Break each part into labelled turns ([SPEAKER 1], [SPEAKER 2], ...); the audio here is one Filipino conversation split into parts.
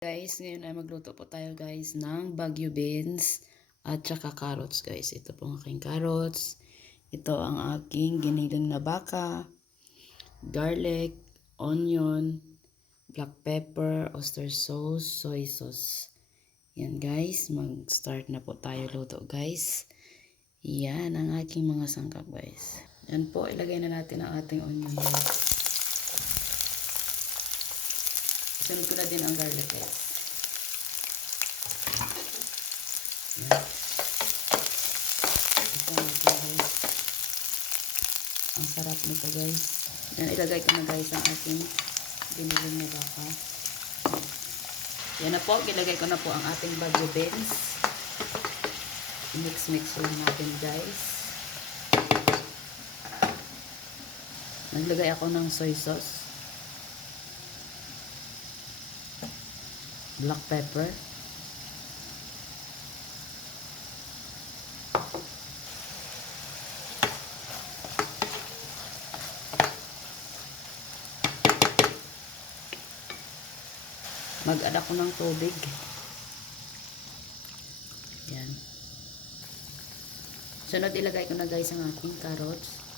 [SPEAKER 1] Guys, ngayon ay magluto po tayo guys ng Baguio beans at saka carrots guys. Ito po ang aking carrots. Ito ang aking giniling na baka, garlic, onion, black pepper, oyster sauce, soy sauce. Yan guys, mag-start na po tayo luto guys. Yan ang aking mga sangkap guys. Yan po, ilagay na natin ang ating onion guys. Sunod ko na din ang garlic guys. Ito natin guys. Ang sarap nito guys. Yan, ilagay ko na guys ang ating biniling na baka. Yan na po, ilagay ko na po ang ating bagyo beans. Mix-mix lang natin guys. Naglagay ako ng soy sauce. Black pepper, mag-add ako ng tubig. Yan. Sunod ilagay ko na guys ang ating carrots.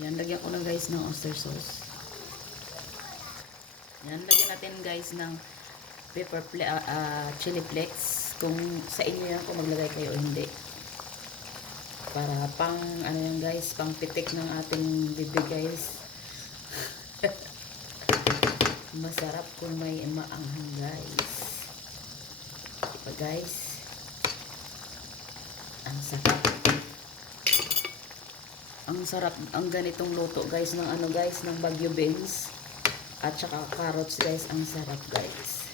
[SPEAKER 1] Yan, lagyan ko na guys ng oyster sauce. Yan, lagyan natin guys ng pepper fle uh, uh, chili flakes. Kung sa inyo yan, kung maglagay kayo o hindi. Para pang, ano yan guys, pang pitik ng ating bibig guys. Masarap kung may maanghang guys. Diba guys? Ang sarap ang sarap ang ganitong luto guys ng ano guys ng bagyo beans. At saka carrots guys ang sarap guys.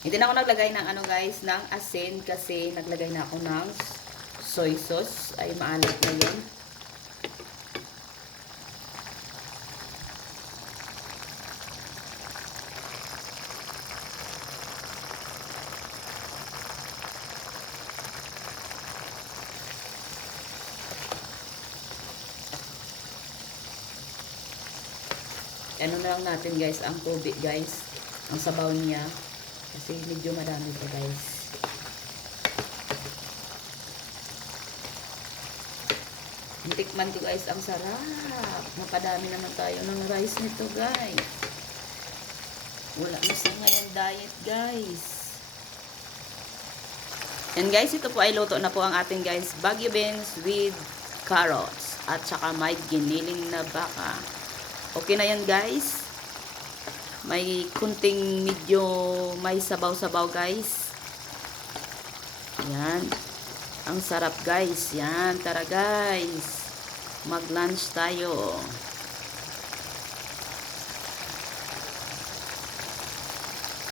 [SPEAKER 1] Hindi na ako naglagay ng ano guys ng asin kasi naglagay na ako ng soy sauce. Ay maalat na yun ano na lang natin guys ang tubig guys. Ang sabaw niya. Kasi medyo madami pa guys. Tikman ko guys ang sarap. Mapadami naman tayo ng rice nito guys. Wala na sa ngayon diet guys. And guys ito po ay luto na po ang ating guys bagyo beans with carrots at saka may giniling na baka Okay na yan guys. May kunting medyo may sabaw-sabaw guys. Yan. Ang sarap guys. Yan. Tara guys. Mag-lunch tayo.